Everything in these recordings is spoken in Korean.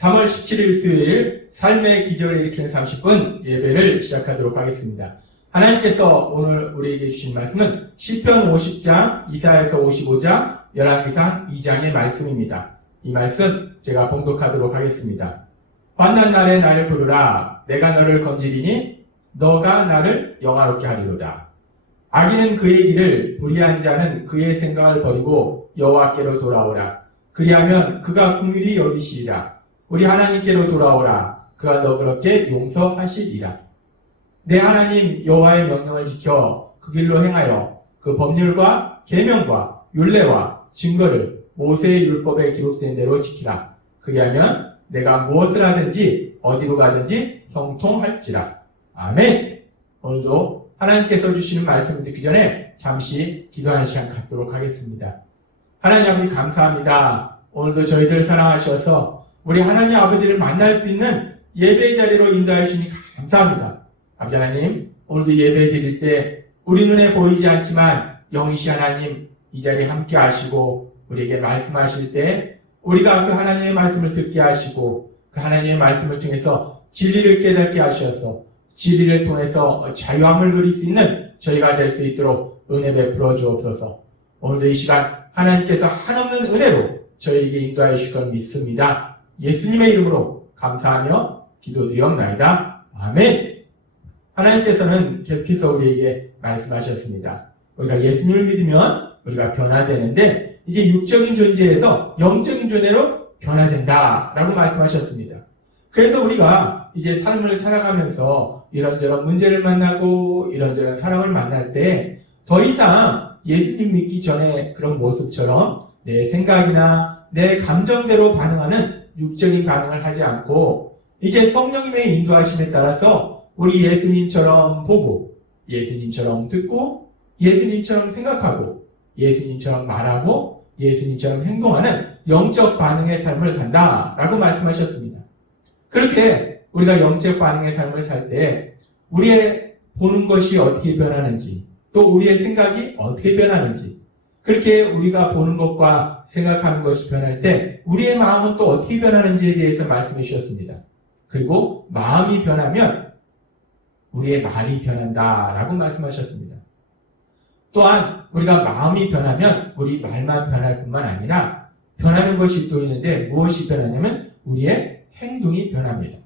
3월 17일 수요일 삶의 기적을 일으키는 30분 예배를 시작하도록 하겠습니다. 하나님께서 오늘 우리에게 주신 말씀은 시편 50장, 이사야서 55장, 열왕기상 2장의 말씀입니다. 이 말씀 제가 봉독하도록 하겠습니다. 환난 날에 나를 부르라. 내가 너를 건지리니 너가 나를 영화롭게 하리로다. 악인은 그의 길을, 불의한 자는 그의 생각을 버리고 여호와께로 돌아오라. 그리하면 그가 긍휼히 여기시리라. 우리 하나님께로 돌아오라. 그가 너그럽게 용서하시리라. 내 하나님 여호와의 명령을 지켜 그 길로 행하여 그 법률과 계명과 율례와 증거를 모세의 율법에 기록된 대로 지키라. 그리하면 내가 무엇을 하든지 어디로 가든지 형통할지라. 아멘. 오늘도 하나님께서 주시는 말씀을 듣기 전에 잠시 기도하는 시간 갖도록 하겠습니다. 하나님 아버지 감사합니다. 오늘도 저희들을 사랑하셔서 우리 하나님 아버지를 만날 수 있는 예배의 자리로 인도하여 주시니 감사합니다. 아버지 하나님, 오늘도 예배 드릴 때 우리 눈에 보이지 않지만 영이시 하나님 이 자리에 함께 하시고 우리에게 말씀하실 때 우리가 그 하나님의 말씀을 듣게 하시고 그 하나님의 말씀을 통해서 진리를 깨닫게 하셔서 진리를 통해서 자유함을 누릴 수 있는 저희가 될 수 있도록 은혜 베풀어 주옵소서. 오늘도 이 시간 하나님께서 한없는 은혜로 저희에게 인도하여 주실 걸 믿습니다. 예수님의 이름으로 감사하며 기도드리옵나이다. 아멘. 하나님께서는 계속해서 우리에게 말씀하셨습니다. 우리가 예수님을 믿으면 우리가 변화되는데 이제 육적인 존재에서 영적인 존재로 변화된다라고 말씀하셨습니다. 그래서 우리가 이제 삶을 살아가면서 이런저런 문제를 만나고 이런저런 사람을 만날 때 더 이상 예수님 믿기 전에 그런 모습처럼 내 생각이나 내 감정대로 반응하는 육적인 반응을 하지 않고 이제 성령님의 인도하심에 따라서 우리 예수님처럼 보고 예수님처럼 듣고 예수님처럼 생각하고 예수님처럼 말하고 예수님처럼 행동하는 영적 반응의 삶을 산다라고 말씀하셨습니다. 그렇게 우리가 영적 반응의 삶을 살 때 우리의 보는 것이 어떻게 변하는지 또 우리의 생각이 어떻게 변하는지 그렇게 우리가 보는 것과 생각하는 것이 변할 때 우리의 마음은 또 어떻게 변하는지에 대해서 말씀해 주셨습니다. 그리고 마음이 변하면 우리의 말이 변한다라고 말씀하셨습니다. 또한 우리가 마음이 변하면 우리 말만 변할 뿐만 아니라 변하는 것이 또 있는데 무엇이 변하냐면 우리의 행동이 변합니다.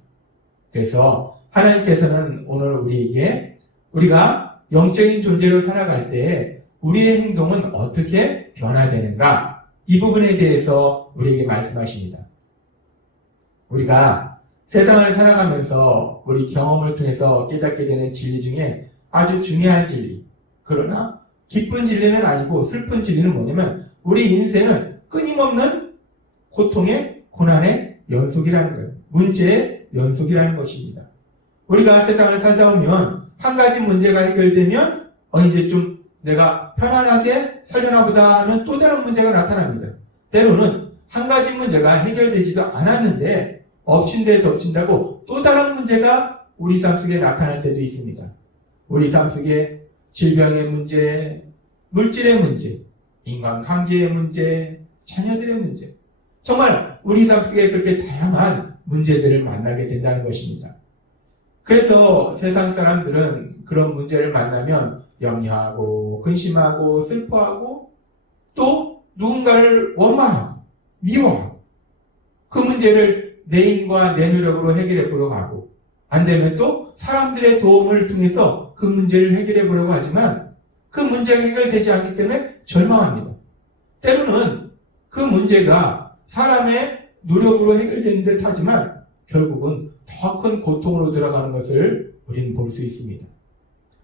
그래서 하나님께서는 오늘 우리에게 우리가 영적인 존재로 살아갈 때 우리의 행동은 어떻게 변화되는가 이 부분에 대해서 우리에게 말씀하십니다. 우리가 세상을 살아가면서 우리 경험을 통해서 깨닫게 되는 진리 중에 아주 중요한 진리, 그러나 기쁜 진리는 아니고 슬픈 진리는 뭐냐면 우리 인생은 끊임없는 고통의 고난의 연속이라는 거예요. 문제의 연속이라는 것입니다. 우리가 세상을 살다 보면 한 가지 문제가 해결되면 이제 좀 내가 편안하게 살려나 보다 하는 또 다른 문제가 나타납니다. 때로는 한 가지 문제가 해결되지도 않았는데 엎친 데 덮친다고 또 다른 문제가 우리 삶 속에 나타날 때도 있습니다. 우리 삶 속에 질병의 문제, 물질의 문제, 인간관계의 문제, 자녀들의 문제, 정말 우리 삶 속에 그렇게 다양한 문제들을 만나게 된다는 것입니다. 그래서 세상 사람들은 그런 문제를 만나면 염려하고 근심하고 슬퍼하고 또 누군가를 원망하고 미워하고 그 문제를 내 힘과 내 노력으로 해결해 보려고 하고 안 되면 또 사람들의 도움을 통해서 그 문제를 해결해 보려고 하지만 그 문제가 해결되지 않기 때문에 절망합니다. 때로는 그 문제가 사람의 노력으로 해결되는 듯 하지만 결국은 더 큰 고통으로 들어가는 것을 우리는 볼 수 있습니다.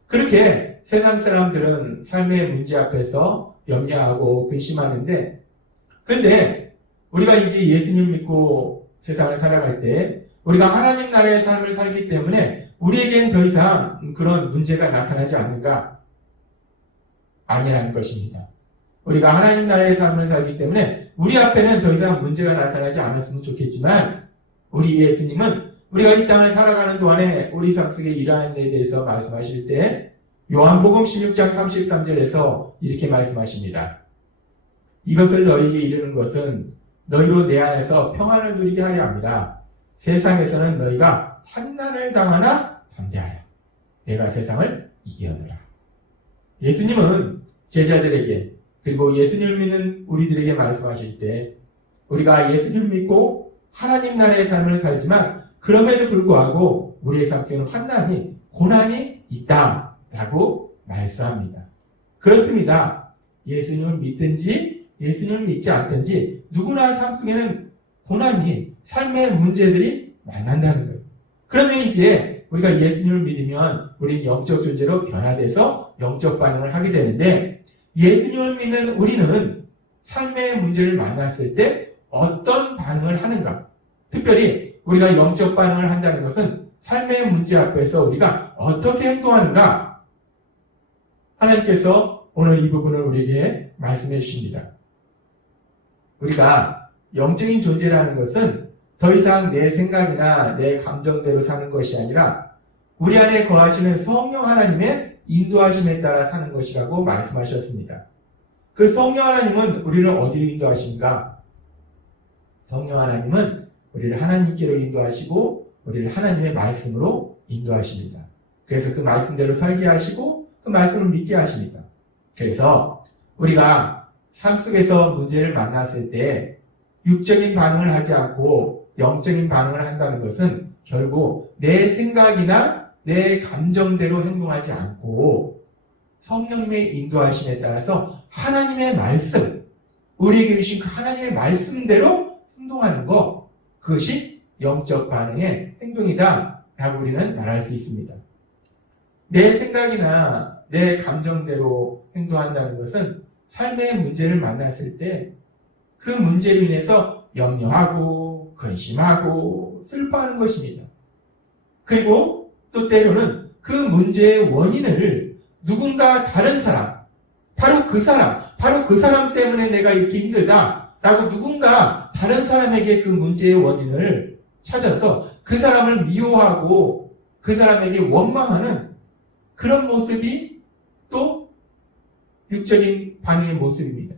그렇게 세상 사람들은 삶의 문제 앞에서 염려하고 근심하는데 그런데 우리가 이제 예수님 믿고 세상을 살아갈 때 우리가 하나님 나라의 삶을 살기 때문에 우리에겐 더 이상 그런 문제가 나타나지 않는가? 아니라는 것입니다. 우리가 하나님 나라의 삶을 살기 때문에 우리 앞에는 더 이상 문제가 나타나지 않았으면 좋겠지만 우리 예수님은 우리가 이 땅을 살아가는 동안에 우리 삶 속에 일하는 일에 대해서 말씀하실 때 요한복음 16장 33절에서 이렇게 말씀하십니다. 이것을 너희에게 이르는 것은 너희로 내 안에서 평안을 누리게 하려 합니다. 세상에서는 너희가 환난을 당하나 담대하라. 내가 세상을 이기었노라. 예수님은 제자들에게 그리고 예수님을 믿는 우리들에게 말씀하실 때 우리가 예수님을 믿고 하나님 나라의 삶을 살지만 그럼에도 불구하고 우리의 삶 속에는 환난이 고난이 있다라고 말씀합니다. 그렇습니다. 예수님을 믿든지 예수님을 믿지 않든지 누구나 삶 속에는 고난이 삶의 문제들이 만난다는 거예요. 그러면 이제 우리가 예수님을 믿으면 우리는 영적 존재로 변화돼서 영적 반응을 하게 되는데 예수님을 믿는 우리는 삶의 문제를 만났을 때 어떤 반응을 하는가? 특별히 우리가 영적 반응을 한다는 것은 삶의 문제 앞에서 우리가 어떻게 행동하는가? 하나님께서 오늘 이 부분을 우리에게 말씀해 주십니다. 우리가 영적인 존재라는 것은 더 이상 내 생각이나 내 감정대로 사는 것이 아니라 우리 안에 거하시는 성령 하나님의 인도하심에 따라 사는 것이라고 말씀하셨습니다. 그 성령 하나님은 우리를 어디로 인도하십니까? 성령 하나님은 우리를 하나님께로 인도하시고 우리를 하나님의 말씀으로 인도하십니다. 그래서 그 말씀대로 살게 하시고 그 말씀을 믿게 하십니다. 그래서 우리가 삶 속에서 문제를 만났을 때 육적인 반응을 하지 않고 영적인 반응을 한다는 것은 결국 내 생각이나 내 감정대로 행동하지 않고 성령님의 인도하심에 따라서 하나님의 말씀, 우리에게 주신 그 하나님의 말씀대로 행동하는 것, 그것이 영적 반응의 행동이다 라고 우리는 말할 수 있습니다. 내 생각이나 내 감정대로 행동한다는 것은 삶의 문제를 만났을 때 그 문제로 인해서 염려하고 근심하고 슬퍼하는 것입니다. 그리고 또 때로는 그 문제의 원인을 누군가 다른 사람, 바로 그 사람 때문에 내가 이렇게 힘들다라고 누군가 다른 사람에게 그 문제의 원인을 찾아서 그 사람을 미워하고 그 사람에게 원망하는 그런 모습이 또 육적인 반응의 모습입니다.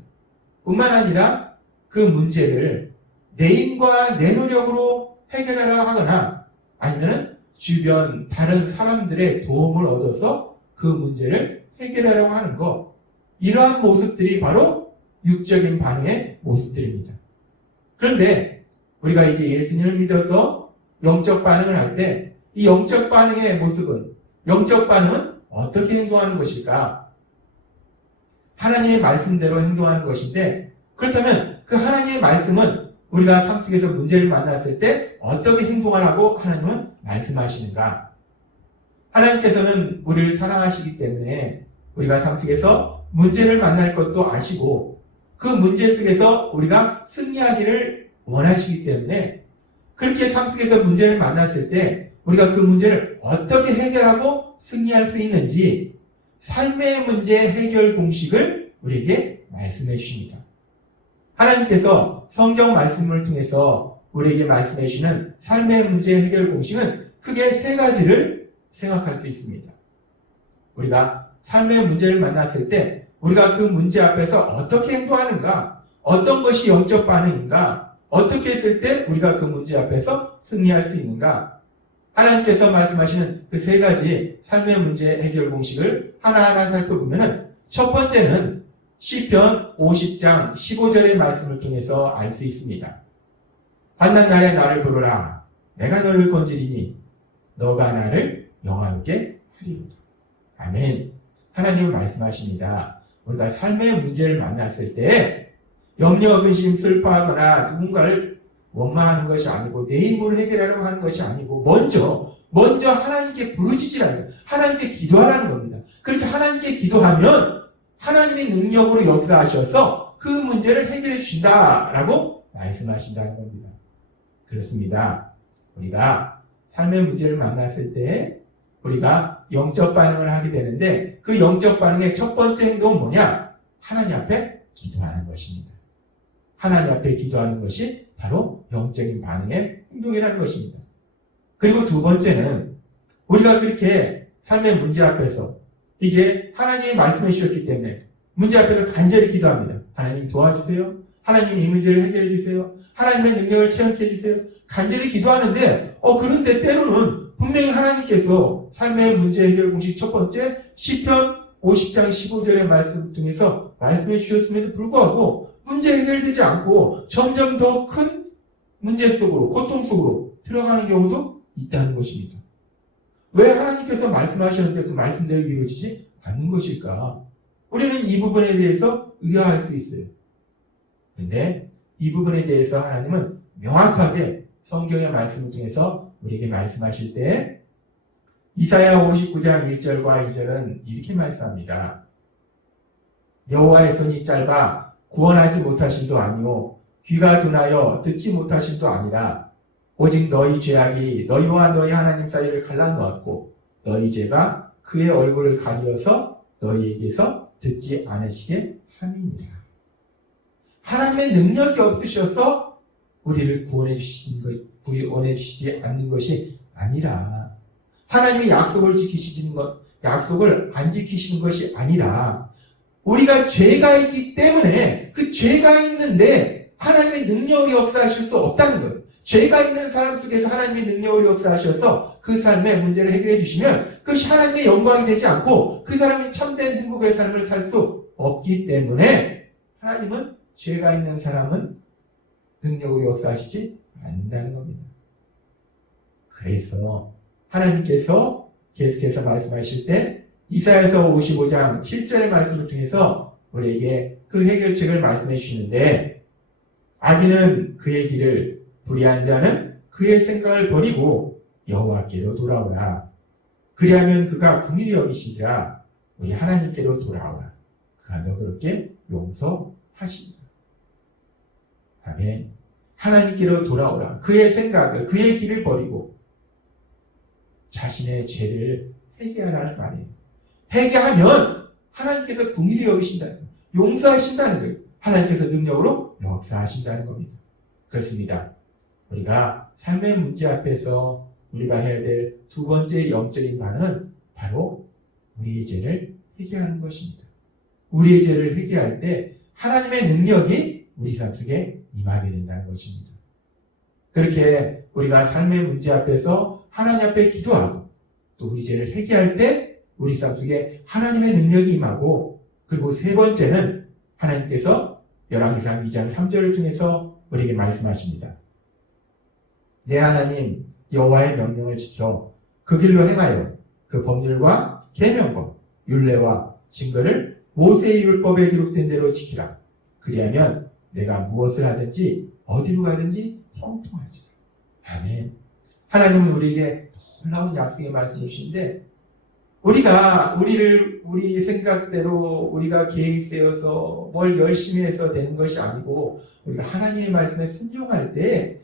뿐만 아니라 그 문제를 내 힘과 내 노력으로 해결하려고 하거나 아니면 주변 다른 사람들의 도움을 얻어서 그 문제를 해결하려고 하는 것, 이러한 모습들이 바로 육적인 반응의 모습들입니다. 그런데 우리가 이제 예수님을 믿어서 영적 반응을 할 때 이 영적 반응의 모습은, 영적 반응은 어떻게 행동하는 것일까? 하나님의 말씀대로 행동하는 것인데, 그렇다면 그 하나님의 말씀은 우리가 삶 속에서 문제를 만났을 때 어떻게 행동하라고 하나님은 말씀하시는가? 하나님께서는 우리를 사랑하시기 때문에 우리가 삶 속에서 문제를 만날 것도 아시고 그 문제 속에서 우리가 승리하기를 원하시기 때문에 그렇게 삶 속에서 문제를 만났을 때 우리가 그 문제를 어떻게 해결하고 승리할 수 있는지 삶의 문제 해결 공식을 우리에게 말씀해 주십니다. 하나님께서 성경 말씀을 통해서 우리에게 말씀해 주시는 삶의 문제 해결 공식은 크게 세 가지를 생각할 수 있습니다. 우리가 삶의 문제를 만났을 때 우리가 그 문제 앞에서 어떻게 행동하는가, 어떤 것이 영적 반응인가, 어떻게 했을 때 우리가 그 문제 앞에서 승리할 수 있는가, 하나님께서 말씀하시는 그 세 가지 삶의 문제 해결 공식을 하나하나 살펴보면 첫 번째는 시편 50장 15절의 말씀을 통해서 알 수 있습니다. 환난 날에 나를 부르라. 내가 너를 건지리니 너가 나를 영화롭게 하리로다. 아멘. 하나님은 말씀하십니다. 우리가 삶의 문제를 만났을 때 염려, 근심, 슬퍼하거나 누군가를 원망하는 것이 아니고 내 힘으로 해결하려고 하는 것이 아니고 먼저 하나님께 부르짖으라는 거예요. 하나님께 기도하라는 겁니다. 그렇게 하나님께 기도하면 하나님의 능력으로 역사하셔서 그 문제를 해결해 주신다라고 말씀하신다는 겁니다. 그렇습니다. 우리가 삶의 문제를 만났을 때 우리가 영적 반응을 하게 되는데 그 영적 반응의 첫 번째 행동은 뭐냐? 하나님 앞에 기도하는 것입니다. 하나님 앞에 기도하는 것이 바로 영적인 반응의 행동이라는 것입니다. 그리고 두 번째는 우리가 그렇게 삶의 문제 앞에서 이제 하나님이 말씀해 주셨기 때문에 문제 앞에서 간절히 기도합니다. 하나님 도와주세요. 하나님 이 문제를 해결해 주세요. 하나님의 능력을 체험케 해주세요. 간절히 기도하는데 그런데 때로는 분명히 하나님께서 삶의 문제 해결 공식 첫 번째 시편 50장 15절의 말씀 통해서 말씀해 주셨음에도 불구하고 문제 해결되지 않고 점점 더 큰 문제 속으로 고통 속으로 들어가는 경우도 있다는 것입니다. 왜 하나님께서 말씀하셨는데 그 말씀대로 이루어지지 않는 것일까? 우리는 이 부분에 대해서 의아할 수 있어요. 그런데 이 부분에 대해서 하나님은 명확하게 성경의 말씀을 통해서 우리에게 말씀하실 때 이사야 59장 1절과 2절은 이렇게 말씀합니다. 여호와의 손이 짧아 구원하지 못하심도 아니오 귀가 둔하여 듣지 못하심도 아니라 오직 너희 죄악이 너희와 너희 하나님 사이를 갈라놓았고 너희 죄가 그의 얼굴을 가리어서 너희에게서 듣지 않으시게 함이니라. 하나님의 능력이 없으셔서 우리를 구원해 주시지 않는 것이 아니라 하나님의 약속을 약속을 안 지키시는 것이 아니라 우리가 죄가 있기 때문에 그 죄가 있는데 하나님의 능력이 역사하실 수 없다는 거예요. 죄가 있는 사람 속에서 하나님의 능력을 역사하셔서 그 삶의 문제를 해결해 주시면 그것이 하나님의 영광이 되지 않고 그 사람이 참된 행복의 삶을 살 수 없기 때문에 하나님은 죄가 있는 사람은 능력으로 역사하시지 않는다는 겁니다. 그래서 하나님께서 계속해서 말씀하실 때 이사야서 55장 7절의 말씀을 통해서 우리에게 그 해결책을 말씀해 주시는데 악인은 그의 길을 불의한 자는 그의 생각을 버리고 여호와께로 돌아오라. 그리하면 그가 긍휼히 여기시리라. 우리 하나님께로 돌아오라. 그가 너그럽게 용서하시리라. 아멘. 하나님께로 돌아오라. 그의 생각을 그의 길을 버리고 자신의 죄를 회개하라는 말이에요. 회개하면 하나님께서 긍휼히 여기신다는 거예요. 용서하신다는 거예요. 하나님께서 능력으로 역사하신다는 겁니다. 그렇습니다. 우리가 삶의 문제 앞에서 우리가 해야 될 두 번째 영적인 반응은 바로 우리의 죄를 회개하는 것입니다. 우리의 죄를 회개할 때 하나님의 능력이 우리 삶 속에 임하게 된다는 것입니다. 그렇게 우리가 삶의 문제 앞에서 하나님 앞에 기도하고 또 우리 죄를 회개할 때 우리 삶 속에 하나님의 능력이 임하고 그리고 세 번째는 하나님께서 열왕기상 2장 3절을 통해서 우리에게 말씀하십니다. 내 하나님 여호와의 명령을 지켜 그 길로 행하여 그 법률과 계명과 율례와 증거를 모세의 율법에 기록된 대로 지키라. 그리하면 내가 무엇을 하든지 어디로 가든지 형통하지. 아멘. 하나님은 우리에게 놀라운 약속의 말씀을 주시는데 우리가 우리 생각대로 우리가 계획 세워서 뭘 열심히 해서 되는 것이 아니고 우리가 하나님의 말씀에 순종할 때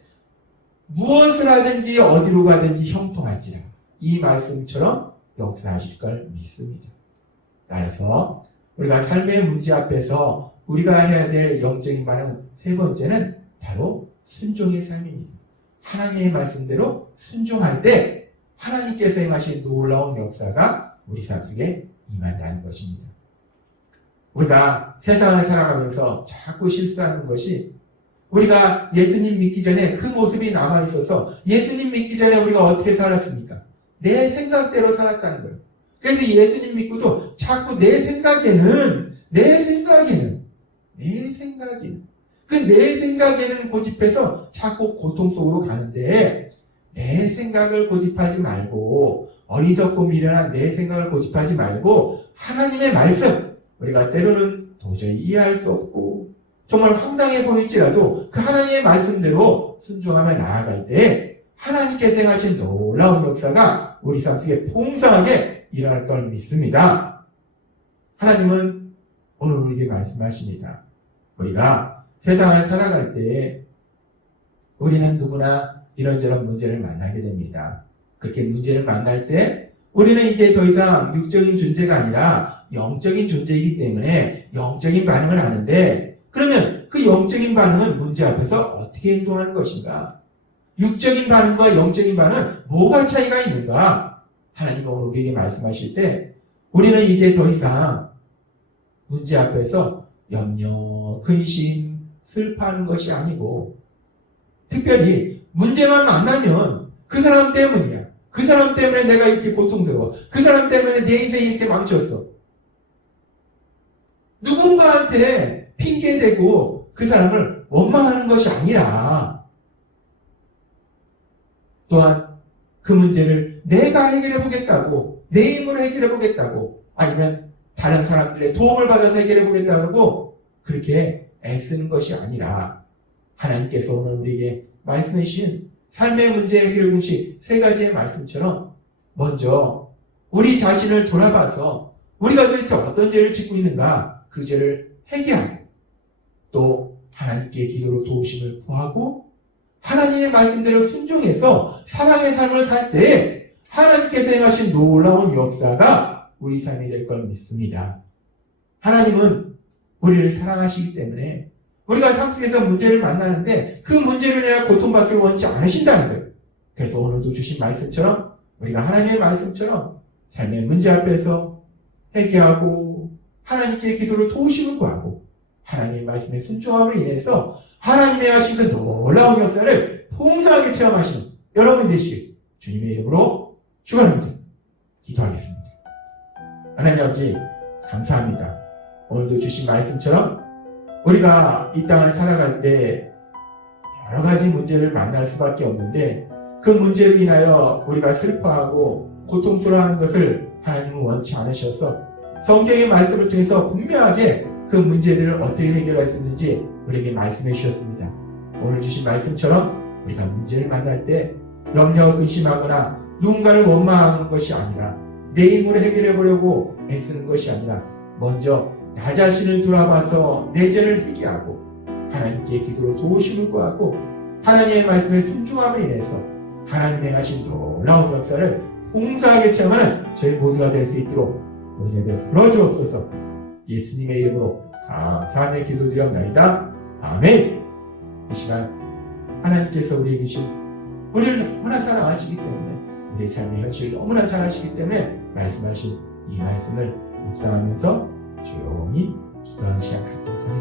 무엇을 하든지 어디로 가든지 형통할지라. 이 말씀처럼 역사하실 걸 믿습니다. 따라서 우리가 삶의 문제 앞에서 우리가 해야 될 영적인 반응 세 번째는 바로 순종의 삶입니다. 하나님의 말씀대로 순종할 때 하나님께서 행하신 놀라운 역사가 우리 삶 속에 임한다는 것입니다. 우리가 세상을 살아가면서 자꾸 실수하는 것이 우리가 예수님 믿기 전에 그 모습이 남아있어서 예수님 믿기 전에 우리가 어떻게 살았습니까? 내 생각대로 살았다는 거예요. 그래서 예수님 믿고도 자꾸 내 생각에는 그 내 생각에는 고집해서 자꾸 고통 속으로 가는데 내 생각을 고집하지 말고 어리석고 미련한 내 생각을 고집하지 말고 하나님의 말씀 우리가 때로는 도저히 이해할 수 없고 정말 황당해 보일지라도 그 하나님의 말씀대로 순종하며 나아갈 때 하나님께서 행하신 놀라운 역사가 우리 삶 속에 풍성하게 일어날 걸 믿습니다. 하나님은 오늘 우리에게 말씀하십니다. 우리가 세상을 살아갈 때 우리는 누구나 이런저런 문제를 만나게 됩니다. 그렇게 문제를 만날 때 우리는 이제 더 이상 육적인 존재가 아니라 영적인 존재이기 때문에 영적인 반응을 하는데 그러면 그 영적인 반응은 문제 앞에서 어떻게 행동하는 것인가? 육적인 반응과 영적인 반응은 뭐가 차이가 있는가? 하나님은 오늘 우리에게 말씀하실 때 우리는 이제 더 이상 문제 앞에서 염려, 근심, 슬퍼하는 것이 아니고 특별히 문제만 만나면 그 사람 때문이야. 그 사람 때문에 내가 이렇게 고통스러워. 그 사람 때문에 내 인생이 이렇게 망쳤어. 누군가한테 핑계대고 그 사람을 원망하는 것이 아니라 또한 그 문제를 내가 해결해 보겠다고, 내 힘으로 해결해 보겠다고, 아니면 다른 사람들의 도움을 받아서 해결해 보겠다고 그렇게 애쓰는 것이 아니라 하나님께서 오늘 우리에게 말씀해 주신 삶의 문제 해결 공식 세 가지의 말씀처럼 먼저 우리 자신을 돌아봐서 우리가 도대체 어떤 죄를 짓고 있는가 그 죄를 회개하고 또 하나님께 기도로 도우심을 구하고 하나님의 말씀대로 순종해서 사랑의 삶을 살 때 하나님께서 행하신 놀라운 역사가 우리 삶이 될 걸 믿습니다. 하나님은 우리를 사랑하시기 때문에 우리가 삶 속에서 문제를 만나는데 그 문제를 인해 고통받기를 원치 않으신다는 거예요. 그래서 오늘도 주신 말씀처럼 우리가 하나님의 말씀처럼 삶의 문제 앞에서 회개하고 하나님께 기도를 도우심을 구하고 하나님의 말씀에 순종함으로 인해서 하나님의 하신 그 놀라운 역사를 풍성하게 체험하시는 여러분 되시길 주님의 이름으로 축원합니다. 기도하겠습니다. 하나님 아버지 감사합니다. 오늘도 주신 말씀처럼 우리가 이 땅을 살아갈 때 여러 가지 문제를 만날 수밖에 없는데 그 문제로 인하여 우리가 슬퍼하고 고통스러워하는 것을 하나님은 원치 않으셔서 성경의 말씀을 통해서 분명하게 그 문제들을 어떻게 해결할 수 있는지 우리에게 말씀해 주셨습니다. 오늘 주신 말씀처럼 우리가 문제를 만날 때 염려 근심하거나 누군가를 원망하는 것이 아니라 내 힘으로 해결해 보려고 애쓰는 것이 아니라 먼저 나 자신을 돌아봐서 내 죄를 회개하고 하나님께 기도로 도우심을 구하고 하나님의 말씀에 순종함을 인해서 하나님의 하신 놀라운 역사를 풍성하게 체험하는 저희 모두가 될 수 있도록 은혜 베풀어 주옵소서. 예수님의 이름으로 감사하며 기도드렸나이다. 아멘. 이 시간 하나님께서 우리에게 주신 우리를 너무나 사랑하시기 때문에 우리의 삶의 현실을 너무나 잘 아시기 때문에 말씀하신 이 말씀을 묵상하면서 조용히 기도하는 시간 갖도록 하겠습니다.